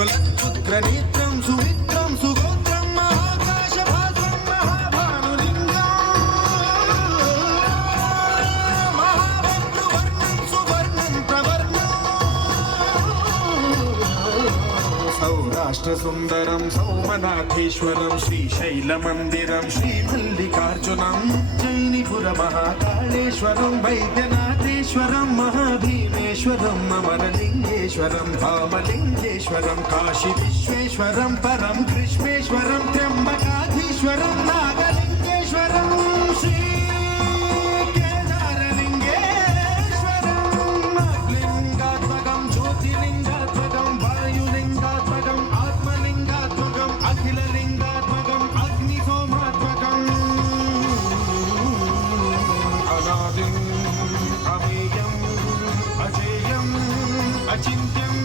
पुत्रनेत्रं सुमित्रं सुगोत्रं महाकाशभासं महाभानुलिङ्गं महाभद्रवर्णं सुवर्णं प्रवर्णं सौराष्ट्रसुन्दरं सौमनाथेश्वरं श्रीशैलमन्दिरं श्रीमल्लिकार्जुनं उज्जयिनीपुरमहाकाळेश्वरं वैद्यनाथेश्वरं महाभीमेश्वरम् अमरलिङ्गेश्वरं धामलिङ्गेश्वरं काशीविश्वेश्वरं परं कृष्णेश्वरं त्र्यम्बकाधीश्वरं नागलिङ्गेश्वरं श्रीकेदारलिङ्गेश्वरं नागलिङ्गात्मकं ज्योतिलिङ्गात्मकं वायुलिङ्गात्मकम् आत्मलिङ्गात्मकम् अखिललिङ्गात्मकम् अग्निसोमात्मकम् अनादिम् अमेयम् अजेयम् अचिन्त्यम्